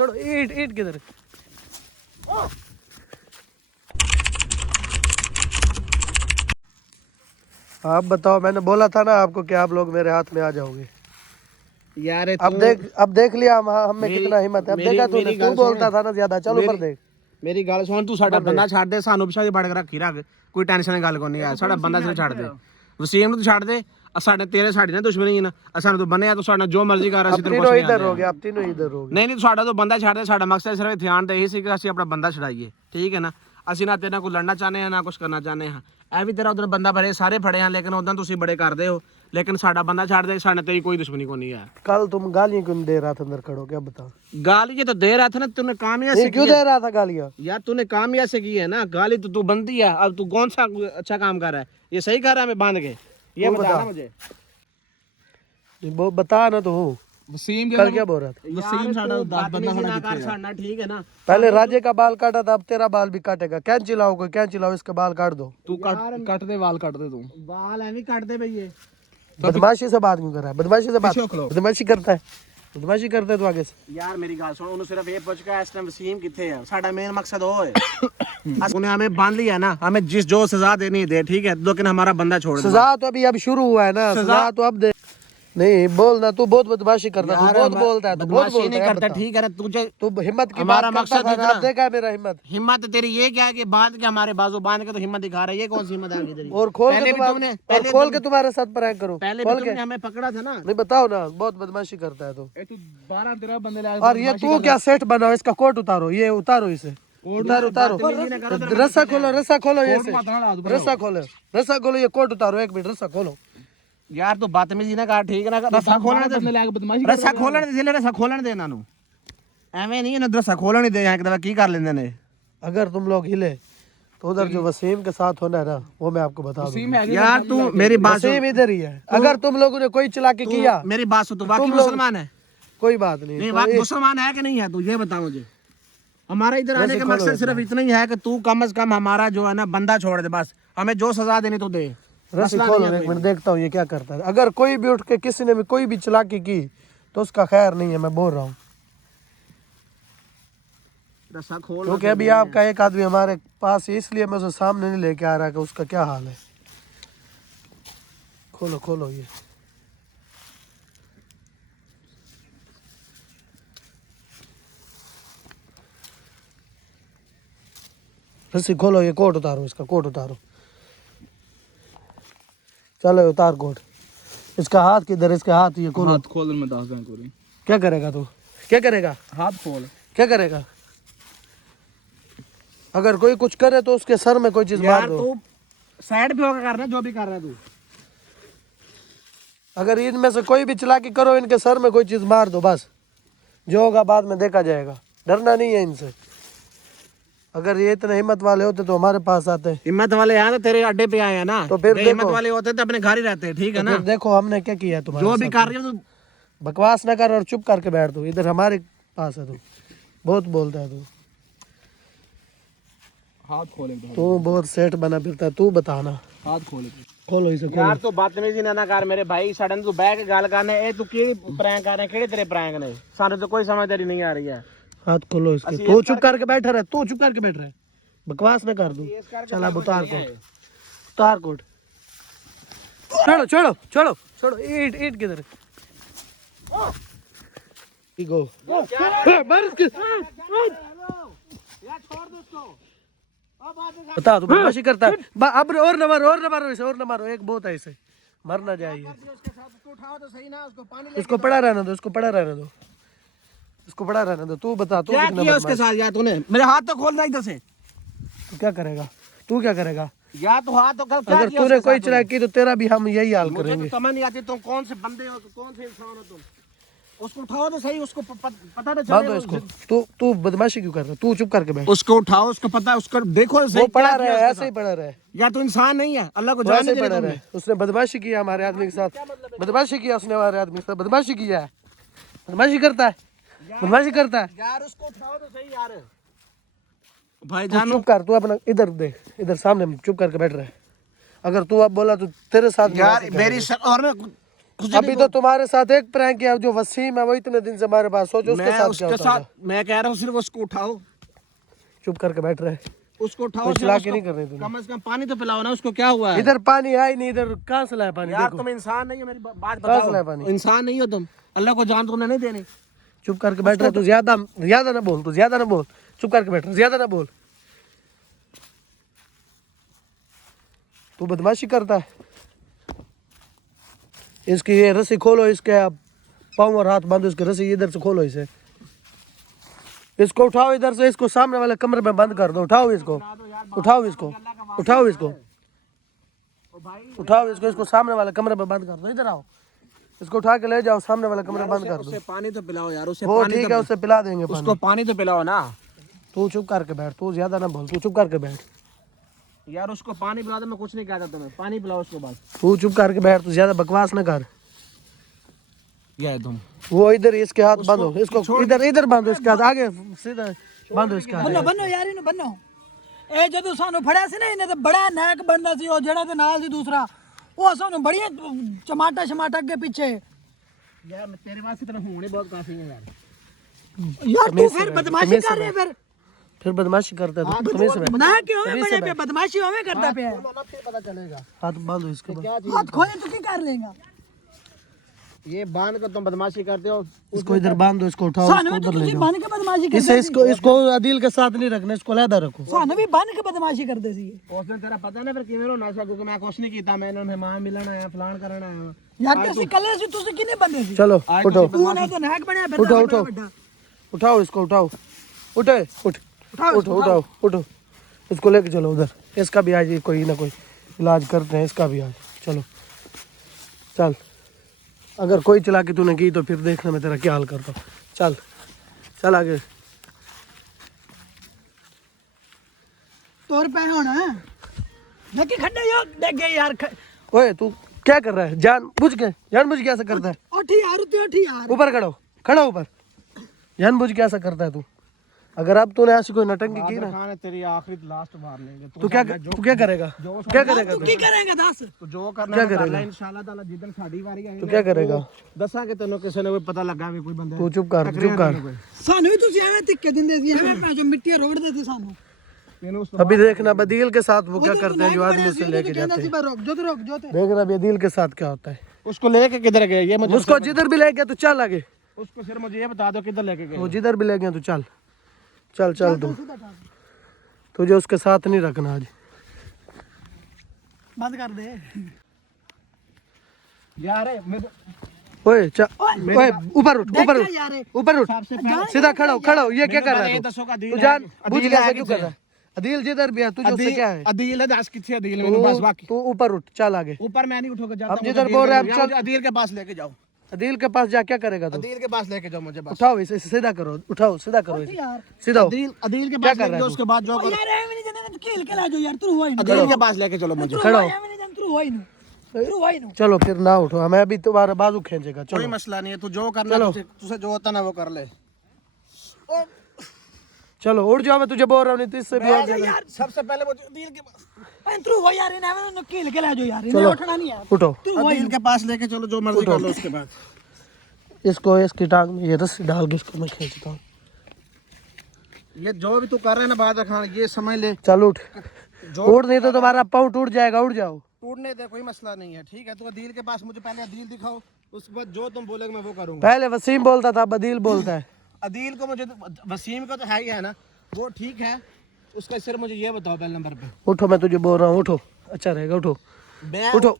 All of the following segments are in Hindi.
छोड़ो ईट ईट किधर। आप बताओ, मैंने बोला था ना आपको कि आप लोग मेरे हाथ में आ जाओगे यार। अब देख लिया हम में कितना हिम्मत है। अब देखा तूने, तू बोलता था ना ज्यादा। चलो पर देख मेरी गल सुन, तू साडा बंदा छाड़ दे, सानू पिछा बड़ के रखी रख, कोई टेंशन की गल कोनी है। साडा बंदा सिर्फ छाड़ दे, वसीम तू छाड़ दे। साडे तेरे साडी ना दुश्मनी है ना, सानू तो बन्ने तू साडा जो मर्जी कर, असि तेरे कुछ नहीं इधर हो गया। अब तीनों इधर हो गए। नहीं तू साडा तो बंदा छाड़ दे। साडा मकसद सिर्फ ध्यान दे ही सी कि असि अपना बंदा छड़ाइए, ठीक है ना। असि ना तेरे को लड़ना चाहते हैं ना कुछ करना चाहते हैं। ऐ भी तेरा उधर बंदा भरे सारे फड़े हैं, लेकिन उधर तुम बड़े करते हो, लेकिन साडा बंदा छाड़ दे, साडे तेरी कोई दुश्मनी को नहीं है। कल तुम गालियां क्यों दे रहा था अंदर खड़ो, क्या बता। गाली तो दे रहा था ना, तूने काम ही ऐसे क्यों दे रहा था गालियां? यार तूने काम ही ऐसे की है ना, गाली तो तू बनती है। अब तू कौन सा अच्छा काम कर रहा है, ये सही कर रहा है मैं बांध के, ये बता ना मुझे। वो बता ना तू। वसीम कल क्या बोल रहा था? वसीम साडा बंदा खड़ा कर छाड़ना, ठीक है ना। पहले राजे का बाल काटा था, अब तेरा बाल भी काटेगा। कैंची लाओ, कोई कैंची लाओ, इसका बाल काट दो। तू काट दे बाल, काट दे तू बाल, ऐਵੇਂ काट दे भई। ये बदमाशी से बात क्यों कर रहा है? बदमाशी करता है, बदमाशी करता है तू आगे से। यार मेरी गल सुन, उन्हें सिर्फ ये पूछ के इस टाइम वसीम किथे है, साडा मेन मकसद वो है। उन्हें हमें बांध लिया ना, हमें जिस जो सजा देनी दे, ठीक है, लेकिन हमारा बंदा छोड़ दे। सजा तो अभी शुरू हुआ है ना, सजा तो अब दे। नहीं बोलना, तू बहुत बदमाशी करता है, तू बहुत बोलता है, तू बहुत बोलता है। करता, ठीक है, तुझे तू हिम्मत की हमारा बात मकसद करता था, अब देखा है मेरा हिम्मत। हिम्मत तेरी ये क्या है कि बांध के हमारे बाजू बांध के तो हिम्मत दिखा रहा है, ये कौन सी हिम्मत आ गई तेरी? और खोल के तुम्हारे साथ प्रैंक करूं? पहले भी तुमने हमें पकड़ा था ना। नहीं बताओ ना, बहुत बदमाशी करता है तू। 12-13 बंदे लाए। और ये तू क्या सेट बनाओ, इसका कोट उतारो, ये उतारो इसे, उतारो। रस्सा खोलो, रस्सा खोलो, ये रस्सा खोलो, ये कोट उतारो। 1 मिनट, रस्सा खोलो। यार तू बदतमीजी ना कर, ठीक है ना। रस्सा खोलने दे, रस्सा खोलने दे, जिले रस्सा खोलने दे इन्हां नू। एवें नहीं, इन्हां रस्सा खोलने नहीं दे। एक दफा की कर लेंदे ने। अगर तुम लोग हिले तो उधर जो वसीम के साथ होना है ना, वो मैं आपको बता दूंगा। यार तू मेरी बात सुन, वसीम इधर ही है। अगर तुम लोगों ने कोई चालाकी किया, मेरी बात सुन, तू वाकई मुसलमान है? कोई बात नहीं। नहीं वाकई मुसलमान है कि नहीं है, तू ये बता मुझे। हमारा इधर आने का मकसद सिर्फ इतना ही है कि तू कम से कम हमारा जो है ना बंदा छोड़ दे, बस हमें जो सजा देनी तो दे। रस्सी खोलो, 1 मिनट देखता हूँ ये क्या करता है। अगर कोई भी उठ के किसी ने भी कोई भी चालाकी की तो उसका खैर नहीं है, मैं बोल रहा हूँ। रस्सा खोल, क्योंकि अभी आपका एक आदमी हमारे पास है, इसलिए मैं उसे सामने नहीं लेके आ रहा कि उसका क्या हाल है। खोलो खोलो ये। रस्सी खोलो, ये कोट उतारो, इसका कोट उतारो। चलो उतार कोट। इसका हाथ किधर? इसका हाथ ये खोलो। हाथ खोल, मैं दस दिन कोरी। क्या करेगा तू? क्या करेगा? हाथ खोल। क्या करेगा? अगर कोई कुछ करे तो उसके सर में कोई चीज मार दो। तू साइड पे होकर करना जो भी कर रहा है तू। अगर इनमें से कोई भी चालाकी करो, इनके सर में कोई चीज मार दो, बस जो होगा बाद में देखा जाएगा। डरना नहीं है इनसे। अगर ये इतने हिम्मत वाले होते तो हमारे पास आते। हिम्मत वाले यहाँ तो तेरे अड्डे पे आए हैं ना, तो फिर हिम्मत वाले होते तो अपने घर ही रहते, ठीक है ना। फिर देखो हमने क्या किया तुम्हारे जो भी साथ। कर रही हो तू बकवास ना कर और चुप करके बैठ दो। इधर हमारे पास है तू, बहुत बोलता है तू। हाथ खोले, तू बहुत सेठ बना फिरता है। तू बताना, हाथ खोले। खोलो इसे, खोलो। यार तू बदतमीजी ना कर मेरे भाई। सडन तू बैठ के गल करने, ए तू की प्रैंक कर रहे, केड़े तेरे प्रैंक ने? सानू तो कोई समझदारी नहीं आ रही है। हाथ खोलो इसके। तू चुप करके बैठा रहे, तू चुप करके बैठ रहा है, बकवास ना कर दूं। चल अब उतार कोट, उतार कोट। छोड़ो छोड़ो छोड़ो छोड़ो। ईट ईट किधर? गो मार इसके। बता, तू बदमाशी करता है। अब और न मारो, और न मारो इसे, और न मारो। एक बहुत है इसे, मर ना जाए। इसको पड़ा रहने दो, इसको पड़ा रहने दो, इसको पड़ा रहने दो। तू बता, तू क्या कितना किया उसके साथ? यार तूने मेरे हाथ तो खोलना इधर से। तू क्या करेगा? तू क्या करेगा? या तो हाथ तो कर, क्या अगर किया तूने उसके कोई साथ चढ़ाई की तो तेरा भी हम यही हाल मुझे करेंगे। तो समझ नहीं आती तुम कौन से बंदे हो, कौन से इंसान हो तुम। उसको उठाओ तो सही, उसको पता तो बांधो चले। इसको। तू बदमाशी क्यों कर रहा है? तू चुप करके बैठ। उसको उठाओ, उसको पता है, उसको देखो सही। वो पड़ा क्या रहा किया है, उसके ऐसे ही पड़ा रहा है। साथ? या तो इंसान नहीं है, अल्लाह को वो ऐसे जानने ही दे पड़ा रहे रहा है। उसने बदमाशी की हमारे आदमी के साथ, बदमाशी किया उसने हमारे आदमी के साथ, बदमाशी किया है। बदमाशी करता है, बदमाशी करता है। यार उसको उठाओ तो सही यार। भाई तू जानो चुप कर, तू अपना इधर देख, इधर सामने चुप करके बैठ रहा है। अगर तू अब बोला तो तेरे साथ यार मेरी और अभी तो तुम्हारे साथ एक प्रैंक किया, जो वसीम है वो इतने दिन से हमारे पास, सोचो उसके साथ क्या होता है। मैं कह रहा हूँ सिर्फ उसको उठाओ, चुप करके बैठ रहे, उसको उठाओ, कुछ ला के नहीं कर रहे तुम। कम से कम पानी तो पिलाओ ना उसको, क्या हुआ है? इधर पानी है ही नहीं, इधर कहाँ से लाया पानी? यार देखो तुम इंसान नहीं हो, मेरी बात कहाँ से बताओ, लाया पानी? इंसान नहीं हो तुम, अल्लाह को जान तुमने नहीं देनी। चुप करके बैठ रहा, तू ज्यादा ज्यादा ना बोल, तू ज्यादा ना बोल, चुप करके बैठ रहा, ज्यादा ना बोल। तू बदमाशी करता है। इसकी ये रस्सी खोलो, इसके आप पाँव और हाथ बांधो, इसकी रस्सी इधर से खोलो, इसे इसको उठाओ इधर से, इसको सामने वाले कमरे में बंद कर दो। उठाओ इसको, उठाओ इसको, उठाओ इसको, उठाओ इसको, इसको सामने वाले कमरे में बंद कर दो। इधर आओ, इसको उठा के ले जाओ, सामने वाले कमरे में बंद कर दो। उसे पानी तो पिलाओ यार, उसे वो पानी ठीक तो है, उससे पिला देंगे पानी। उसको पानी तो पिलाओ ना। तू चुप करके बैठ, तू ज्यादा ना बोल, तू चुप करके बैठ। यार उसको पानी पिला दो, मैं कुछ नहीं कहता तुम्हें, पानी पिलाओ उसको बस। तू चुप करके बैठ, तू ज्यादा बकवास ना कर। ये तुम वो इधर इसके हाथ बांधो, इसको इधर इधर बांधो, इसके हाथ आगे सीधा बांधो इसके हाथ। बनो बनो यार इन्हें बनो। ए जदों सानू फड़िया सी ना, इन्हें तो बड़ा नायक बनदा सी, ओ जेड़ा ते नाल सी दूसरा, वो सानू बढ़िया चमाटा शमाटा अगे पीछे। यार तेरे वास्ते तो होने बहुत काफी है यार। यार तू फिर बदमाशी कर रहे है, फिर बदमाशी करता है तो तुम्हें से ना क्यों है बड़े पे बदमाशी होवे करता पे। फिर पता चलेगा। हाथ बांधो इसके बाद। हाथ खोए तो क्या कर लेगा? ये बांध कर तुम बदमाशी करते हो। इसको इधर बांध दो, इसको उठाओ, सानू इसको भी उधर ले तुसी जाओ। बन के बदमाशी इसे करदे इसको इसको अदील के साथ नहीं रखना, इसको अलग रखो। सानू भी बन के बदमाशी करदे सी। उसने तेरा पता ना फिर किवें रोना सा, क्योंकि मैं कुछ नहीं कीता, मैं मेहमान मिलन आया, फलान करन आया। यार तुसी कल्ले सी, तुसी किने बंदे सी? चलो उठो, तू ना तो नायक बनया फिर उठो उठो उठाओ इसको, उठाओ, उठे उठ, उठो उठाओ, उठो, इसको लेके चलो उधर। इसका भी आज कोई ना कोई इलाज करते हैं, इसका भी आज। चलो चल, अगर कोई चालाकी तूने की तो फिर देखना मैं तेरा क्या हाल करता हूँ। चल चल आगे। तोर पे होना है देखी खड्डे यो देख गए यार। ओए तू क्या कर रहा है? जानबूझ के ऐसा करता है? उठी यार, तू उठी यार। ऊपर खड़ा ऊपर, जानबूझ के ऐसा करता है तू? अगर अब तूने ऐसी कोई नटंकी की ना, खान तेरी आखिरी लास्ट मार लेंगे। तू क्या करेगा? क्या करेगा तू की करेगा दस? तो जो करना क्या है कर करेगा? ले इंशाल्लाह ताला, जिद्दन साडी वारी आई तू क्या करेगा? दसांगे तेनों किसी ने कोई पता लगा भी कोई बंदा तू चुप कर, चुप कर। सानू भी तुसी एवें तिक्के दिंदे सी, एवें पे जो मिट्टी रोड देते सानू। तेनों उस अभी देखना बदील के साथ वो क्या करते हैं, जो आदमी से लेके जाते हैं। रोक जो तो रोक जो ते। देखना बदील के साथ क्या होता है। उसको लेके किधर गए ये मुझे उसको जिधर भी ले गया तो चल आगे, उसको सिर्फ मुझे ये बता दो किधर लेके गए। वो जिधर भी ले गया तो चल चल चल। तू तुझे उसके साथ नहीं रखना आज। बंद कर दे यार ओए ओए ऊपर उठ, ऊपर उठ, यार। ऊपर उठ, सीधा खड़ा हो। ये क्या कर रहा है तू? तू जान बुझ के ऐसा क्यों कर रहा है? अदील जिधर भी है तुझे उससे क्या है? अदील है, दस किथे अदील में बस बाकी। तू ऊपर उठ, चल आगे। ऊपर मैं नहीं उठूंगा, जाता हम जिधर बोल रहे हैं, चल अदील के पास लेके जाओ। अदील के पास जा, क्या करेगा तू? अदील के पास लेके जाओ मुझे बस। उठाओ इसे, सीधा करो, उठाओ, सीधा करो इसे, यार सीधा हो। अदील के क्या पास कर लेके रहा जाओ, है उसके बाद जो करो। यार एवें नहीं जने खेल के ला जो यार, तू हुआ ही अदील के पास लेके चलो मुझे। खड़ा हो। एवें नहीं जन तू हुआ ही तू हुआ ही चलो फिर ना उठो, हमें अभी तुम्हारा बाजू खींचेगा। कोई चलो मसला नहीं है, तू जो करना चलो। तुझे जो होता ना वो कर ले। चलो उठ जाओ, मैं तुझे बोल रहा हूँ, नहीं तो इससे भी आगे। यार। सबसे पहले मुझे अदील के पास, तू हुआ यार, इन्हें एवें खेल के ला जो यार, इन्हें चलो। उठना नहीं है। उठो, तू हुआ अदील के पास लेके चलो, जो मर्जी कर लो उसके बाद। इसको इसकी टांग में ये रस्सी डाल के इसको मैं खींचता हूँ। ये जो भी तू कर रहा है ना बादर खान, ये समझ ले। चल उठ, जो उठ, नहीं तो तुम्हारा पाँव टूट जाएगा। उठ जाओ। टूटने दे, कोई मसला नहीं है, ठीक है। तू अदील के पास, मुझे पहले अदील दिखाओ, उसके बाद जो तुम बोलोगे मैं वो करूंगा। पहले वसीम बोलता था, बदील बोलता है। अदील को मुझे, वसीम को तो है ही है ना, वो ठीक है। उसका सिर्फ मुझे ये बताओ पहले नंबर पे। उठो, मैं तुझे बोल रहा हूँ, उठो, अच्छा रहेगा। उठो मैं उठो,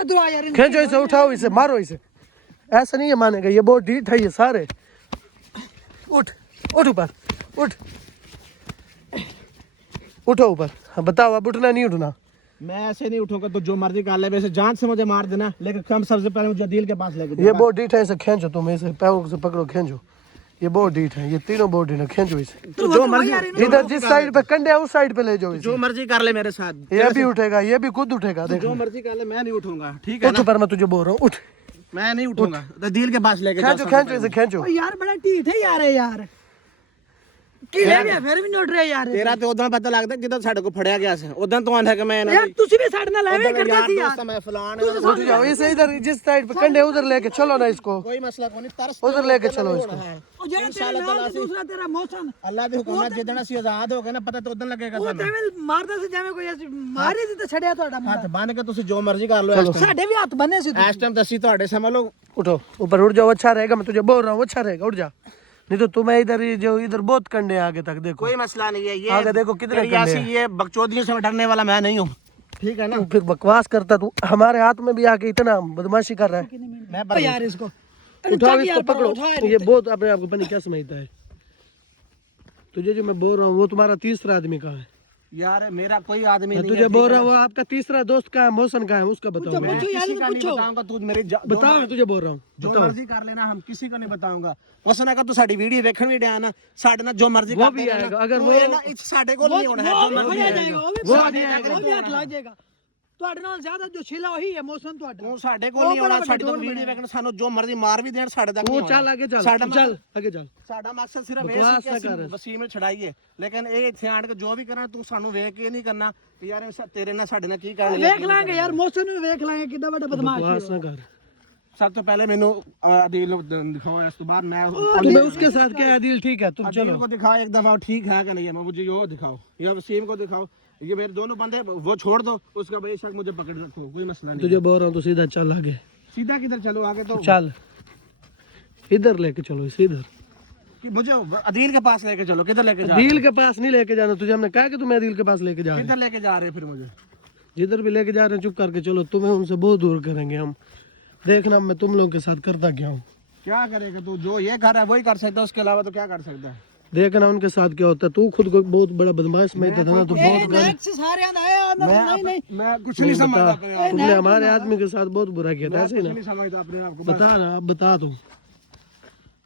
तू आ यार। खींचो इसे, उठाओ इसे, मारो इसे। ऐसा नहीं है मानेगा, ये बहुत ढीठ है ये सारे। उठ, उठ ऊपर, उठ, उठो ऊपर। हाँ बताओ, अब उठना नहीं उठना? मैं ऐसे नहीं उठूंगा, तो जो मर्जी कर ले, वैसे जान से मुझे मार देना, लेकिन कम सबसे पहले मुझे अदील के पास लेके ये बहुत ढीठ है, इसे खींचो, तुम इसे पैरों से पकड़ो, खींचो। ये बहुत ढीठ है, ये तीनों बहुत ढीठ है, खींचो इसे। तो जो मर्जी, इधर जिस साइड पे कंडे है उस साइड पे ले जाओ इसे। जो मर्जी कर ले मेरे साथ। ये भी उठेगा, ये भी खुद उठेगा। देख, जो मर्जी कर ले, मैं नहीं उठूंगा, ठीक है उठ ना? पर, मैं तुझे बोल रहा हूँ, उठ, मैं नहीं उठूंगा, अदील के पास लेके जाओ। खींचो, खींचो इसे, खींचो। ओ यार बड़ा ढीठ है यार, यार ਕੀ ਰਹਿ ਗਿਆ ਫਿਰ ਵੀ ਨੋਟ ਰਿਹਾ ਯਾਰ ਤੇਰਾ ਤੇ ਉਦੋਂ ਪਤਾ ਲੱਗਦਾ ਜਦੋਂ ਸਾਡੇ ਕੋਲ ਫੜਿਆ ਗਿਆ ਸੀ ਉਦੋਂ ਤੋਂ ਆਂਦਾ ਕਿ ਮੈਂ ਇਹਨਾਂ ਯਾਰ ਤੁਸੀਂ ਵੀ ਸਾਡੇ ਨਾਲ ਐਵੇਂ ਕਰਦੇ ਸੀ ਯਾਰ ਮੈਂ ਫਲਾਣ उठ जाओ इसे इधर जिस साइड पे कंडे उधर लेके चलो ना इसको ਕੋਈ ਮਸਲਾ ਕੋਈ ਨਹੀਂ ਤਰਸ उधर लेके चलो इसको ਉਹ ਜਿਹੜਾ ਤੇਰੇ ਨਾਲ ਸੀ ਦੂਸਰਾ ਤੇਰਾ ਮੌਸਮ ਅੱਲਾ ਦੇ ਹੁਕਮ ਨਾਲ ਜਿੱਦਣ ਅਸੀਂ ਆਜ਼ਾਦ ਹੋ ਗਏ ਨਾ ਪਤਾ ਤਾਂ ਉਦੋਂ ਲੱਗੇਗਾ ਉਹ ਤੁਹਾਨੂੰ ਤੇ ਮਾਰਦਾ ਸੀ ਜਿਵੇਂ ਕੋਈ ਅਸੀਂ ਮਾਰੇ ਸੀ ਤੇ ਛੜਿਆ ਤੁਹਾਡਾ ਮੁੰਡਾ ਹੱਥ ਬੰਨ ਕੇ ਤੁਸੀਂ ਜੋ ਮਰਜ਼ੀ ਕਰ ਲਓ ਸਾਡੇ ਵੀ ਹੱਥ ਬੰਨੇ ਸੀ ਇਸ ਟਾਈਮ ਤਾਂ ਅਸੀਂ ਤੁਹਾਡੇ ਸਮਝ ਲਓ उठो ऊपर उठ जाओ अच्छा रहेगा मैं तुझे बोल रहा हूँ अच्छा रहेगा उठ जा नहीं तो तुम्हें इधर ही जो इधर बहुत कंडे आगे तक देखो कोई मसला नहीं है ये आगे देखो कितने कंडे रियासी हैं। ये बकचोदियों से डरने वाला मैं नहीं हूँ ठीक है ना तू फिर बकवास करता तू हमारे हाथ में भी आके इतना बदमाशी कर रहा है मैं यार इसको उठाओ इसको पकड़ो ये बहुत अपने आप को पता नहीं क्या समझता है तुझे जो मैं बोल रहा हूँ वो तुम्हारा तीसरा आदमी कहाँ है यार मेरा कोई आदमी मैं नहीं तुझे बोल रहा हूँ वो आपका तीसरा दोस्त कहाँ है मोहसन कहाँ है उसका बताओ मुझे। पूछो यार किसी का नहीं पूछो बताऊंगा तू मेरी बताओ मैं तुझे बोल रहा हूँ जो मर्जी कर लेना हम किसी को नहीं बताऊंगा उस ना तू साडी वीडियो देखण भी डया ना साडे ना जो मर्जी वो कर भी देना आएगा, ना, अगर तू वो- ये ना इस साडे को नहीं होना है जो मर्जी ਆ आएगा। ਜਾਏਗਾ ਉਹ ਵੀ वो ਸਾਡੇ नहीं आएगा, ਉਹ ਵੀ ਹੱਥ ਲੱਗ ਜਾਏਗਾ ਤੁਹਾਡੇ ਨਾਲ ਜ਼ਿਆਦਾ ਜੋ ਛਿਲਾ ਉਹੀ ਹੈ ਮੌਸਮ ਤੁਹਾਡਾ ਤੂੰ ਸਾਡੇ ਕੋਲ ਨਹੀਂ ਆਉਣਾ ਸਾਡੀ ਤਾਂ ਵੀਡੀਓ ਵੇਖਣ ਸਾਨੂੰ ਜੋ ਮਰਜ਼ੀ ਮਾਰ ਵੀ ਦੇਣ ਸਾਡੇ ਤੱਕ वो ਨਹੀਂ चल आगे चल साडा चल आगे चल ਸਾਡਾ ਮਕਸਦ ਸਿਰਫ ਇਹ ਬਕਵਾਸ ਸੀ ਕਿ ਨਾ ਅਸੀਂ ਕਰ। ਵਸੀਮ ਨੂੰ ਛਡਾਈਏ ਲੇਕਿਨ ਇਹ ਇੱਥੇ ਆਣ ਕੇ ਜੋ ਵੀ ਕਰਨਾ ਤੂੰ ਸਾਨੂੰ ਵੇਖ ਕੇ ਨਹੀਂ ਕਰਨਾ ਕਿ ਯਾਰ ਤੇਰੇ ਨਾਲ ਸਾਡੇ ਨਾਲ ਕੀ ਕਰਨ ਵੇਖ ਲਾਂਗੇ ਯਾਰ ਮੌਸਮ ਨੂੰ ਵੇਖ ਲਾਂਗੇ ਕਿੱਡਾ ਵੱਡਾ ਬਦਮਾਸ਼ बकवास ਹੈ ना कर ਸਭ ਤੋਂ ਪਹਿਲੇ ਮੈਨੂੰ ਅਦੀਲ ਨੂੰ ਦਿਖਾਓ ਇਸ ਤੋਂ ਬਾਅਦ मैं तुम्हें उसके साथ क्या है दिल ठीक है तुम अदील चलो को दिखाओ एक दफा ठीक है कि नहीं है मुझे यो दिखाओ या वसीम को दिखाओ ये मेरे दोनों बंदे वो छोड़ दो उसका बेशक मुझे पकड़ रखो कोई मसला नहीं तुझे बोल रहा हूँ तो सीधा चल आगे सीधा किधर चलो आगे तो चल इधर लेके चलो इसे इधर कि मुझे अदील के पास लेके चलो किधर लेके जा दिल के पास नहीं लेके जाना तुझे हमने कहा कि तुम्हें दिल के पास लेके जा रहे हैं। किधर लेके जा रहे हैं फिर मुझे जिधर भी लेके जा रहे हैं चुप करके चलो तुम्हें उनसे बहुत दूर करेंगे हम देखना मैं तुम लोगों के साथ करता क्या हूँ क्या करेगा तू जो ये कर रहा है वही कर सकता है उसके अलावा तो क्या कर सकता है देखना उनके साथ क्या होता है तू खुद को बहुत बड़ा बदमाश समझता था ना तो बहुत गलत नेक्स्ट सारे आंदा आया नहीं नहीं मैं कुछ नहीं समझता अपने आप तुमने हमारे आदमी के साथ बहुत बुरा किया था ऐसे ही कुछ ना नहीं समझता अपने आप को बता ना अब बता तू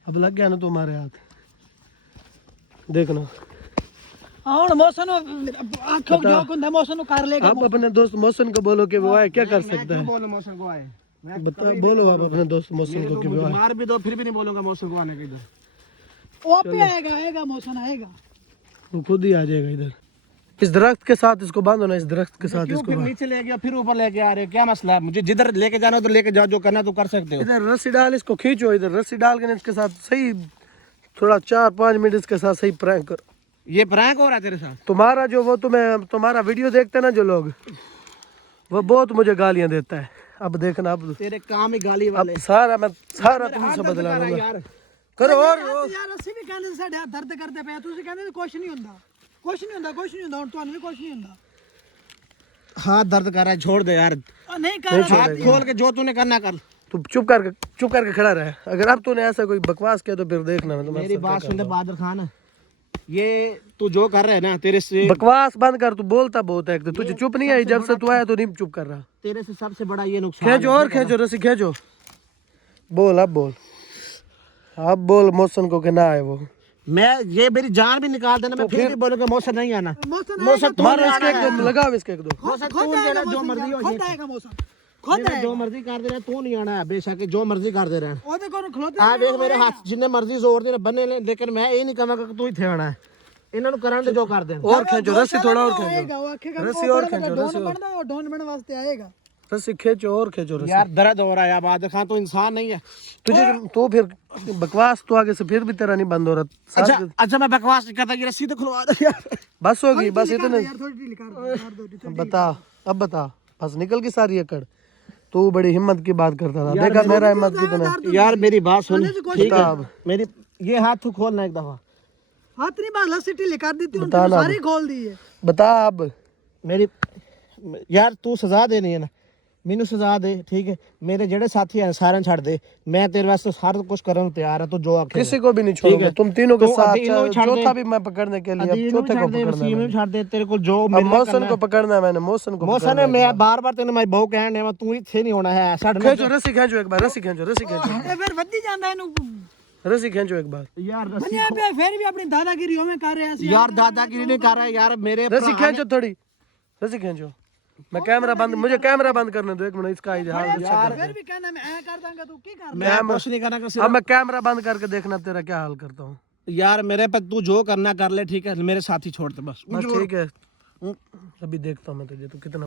अब लग गया ना तुम्हारे हाथ देखना ਹੁਣ ਮੌਸਮ ਨੂੰ ਆਖੋ ਜੋ ਕੁੰਦਾ ਮੌਸਮ ਨੂੰ ਕਰ ਲੇਗਾ आप अपने दोस्त मोहसन को बोलो कि वो आए क्या कर सकता क्यों है बोलो मौसम को आए मैं बता बोलो आप अपने दोस्त मोहसन को कि वो आए मार भी दो फिर भी नहीं बोलूंगा मौसम को आने के इधर ਉਹ ਆਪੇ ਆਏਗਾ ਮੌਸਮ ਆਏਗਾ वो खुद ही आ जाएगा इधर इस दरख्त के साथ इसको बांधो ना इस दरख्त के साथ क्यों इसको फिर नीचे ले गया फिर ऊपर लेके आ रहे हो? क्या मसला है मुझे जिधर लेके जाना उधर लेके जाओ जो करना तो कर सकते हो इधर रस्सी डाल इसको खींचो इधर रस्सी डाल के इसके साथ सही थोड़ा 4-5 मिनट इसके साथ सही प्रैंक करो ये प्रैंक हो रहा है तेरे साथ तुम्हारा जो वो तुम्हारा वीडियो देखते हैं ना जो लोग वो बहुत मुझे गालियां देता है अब देखना अब तेरे काम ही गाली वाले मैं सारा तुमसे बदला लूंगा यार करो और ਯਾਰ ਅਸੀਂ ਵੀ ਕਹਿੰਦੇ ਸਾਡੇ ਹੱਥ ਦਰਦ ਕਰਦੇ ਪਏ ਤੁਸੀਂ ਕਹਿੰਦੇ ਕੁਝ ਨਹੀਂ ਹੁੰਦਾ ਕੁਝ ਨਹੀਂ ਹੁੰਦਾ ਕੁਝ ਨਹੀਂ ਹੁੰਦਾ ਹੁਣ ਤੁਹਾਨੂੰ ਵੀ ਕੁਝ ਨਹੀਂ ਹੁੰਦਾ हाथ दर्द कर रहा है छोड़ दे यार ਨਹੀਂ ਕਰ हाथ खोल के जो तूने करना कर तू चुप करके खड़ा रहे अगर अब तूने ऐसा कोई बकवास किया तो फिर देखना मैं तुम्हारे मेरी साथ बात क्या सुन ले करूंगा। बहादुर खान ये तू जो कर रहा है ना तेरे से बकवास बंद कर तू बोलता बहुत है एक तो तुझे चुप नहीं आई जब से तू आया तो नहीं चुप कर रहा तेरे से सबसे बड़ा ये नुकसान खींचो और खींचो रस्सी खींचो बोल अब बोल मौसम को कि ना आए वो मैं ये मेरी जान भी निकाल देना मैं फिर भी बोलूंगा मौसम नहीं आना मौसम मारो इसके एक दो लगाओ इसके एक दो मौसम तू नहीं आना जो मर्जी हो ਖੁਦ ਆਏਗਾ ਮੌਸਮ ਖੁਦ ये जो मर्जी कर दे रहा तू नहीं आना है बेशक जो मर्जी कर दे रहा है ਉਹਦੇ ਕੋਲ ਖਲੋਤੇ ਆ ਵੇਖ ਮੇਰੇ ਹੱਥ ਜਿੰਨੇ ਮਰਜ਼ੀ ਜ਼ੋਰ ਦੇ ਨਾਲ ਬੰਨੇ ਨੇ ਲੇਕਿਨ ਮੈਂ ਇਹ ਨਹੀਂ ਕਹਾਂਗਾ ਕਿ ਤੂੰ ਇੱਥੇ ਆਣਾ ਹੈ ਇਹਨਾਂ ਨੂੰ ਕਰਨ ਦੇ ਜੋ ਕਰ ਦੇਣ और खींचो रस्सी थोड़ा और खींचो ਆਏਗਾ ਉਹ ਆਖੇਗਾ रस्सी और खींचो ਡੋਨ ਬਣਦਾ ਉਹ ਡੋਨ ਬਣਨ ਵਾਸਤੇ ਆਏਗਾ रस्सी खींचो और खींचो रस्सी यार दर्द हो रहा है बहादुर खान तो इंसान नहीं है तुझे तो फिर बकवास तो आगे से फिर भी तेरा नहीं बंद हो रहा अच्छा अच्छा मैं बकवास नहीं करता ये रस्सी तो खुलवा दो यार बस होगी बस इतने ਯਾਰ ਥੋੜੀ ਢੀਲ ਕਰ ਦੋ बता अब बता बस निकल की सारी अकड़ तू बड़ी हिम्मत की बात करता था देखा मेरा हिम्मत कितना यार मेरी बात सुन ठीक है अब मेरी ये हाथ तू खोलना एक दफा ਹੱਥ ਨਹੀਂ ਬਾਹਰ ਲੱਸੀ ਢੀਲ ਕਰ ਦਿੱਤੀ ਹੁਣ बता ना ਸਾਰੀ ਖੋਲ ਦੀ ਹੈ बता अब मेरी यार तू सजा देनी है ना ਮੈਨੂੰ ਸਜ਼ਾ ਦੇ ਠੀਕ ਹੈ ਮੇਰੇ ਜਿਹੜੇ ਸਾਥੀ ਹਨ ਸਾਰਿਆਂ ਛੱਡ ਦੇ ਮੈਂ ਤੇਰੇ ਵਾਸਤੇ ਸਾਰਾ ਕੁਝ ਕਰਨ ਨੂੰ ਤਿਆਰ ਹਾਂ ਤੂੰ ਜੋ ਆਖੇ किसी को भी नहीं छोड़ूंगा तुम तीनों के तो साथ अदील को छाड़ दे। चौथा भी मैं पकड़ने के लिए अब चौथे को पकड़ना है वसीम ਨੂੰ ਛੱਡ ਦੇ ਤੇਰੇ ਕੋਲ ਜੋ अब ਮਿਲਣਾ मौसम को पकड़ना है मैंने मौसम को ਮੌਸਮ ਨੇ ਮੈਂ ਬਾਰ-ਬਾਰ ਤੈਨੂੰ ਮੈਂ ਬਹੁ ਕਹਿਣ ਨੇ ਤੂੰ ਇੱਥੇ ਨਹੀਂ ਹੋਣਾ ਹੈ ਸਾਡੇ ਨਾਲ खींचो रस्सी खींचो एक बार रस्सी खींचो ਇਹ ਫਿਰ ਵੱਧੀ ਜਾਂਦਾ ਇਹਨੂੰ रस्सी खींचो एक बार ਯਾਰ ਮੰਨਿਆ ਪਿਆ ਫਿਰ ਵੀ ਆਪਣੀ ਦਾਦਾਗਿਰੀ ਉਵੇਂ ਕਰ ਰਿਹਾ ਸੀ यार दादागिरी नहीं कर रहा है यार मेरे रस्सी खींचो थोड़ी रस्सी खींचो मैं कैमरा बंद मुझे कैमरा बंद करने दो एक मिनट इसका हाल ਯਾਰ ਫਿਰ ਵੀ ਕਹਿੰਦਾ ਮੈਂ ਐ ਕਰ ਦਾਂਗਾ ਤੂੰ ਕੀ ਕਰ मैं कुछ नहीं करना कि अब मैं कैमरा बंद करके देखना तेरा क्या हाल करता हूँ यार मेरे पे तू जो करना कर ले, ठीक है, मेरे साथ ही छोड़ दे बस। बस ठीक है, अभी देखता हूँ मैं तुझे, तू कितना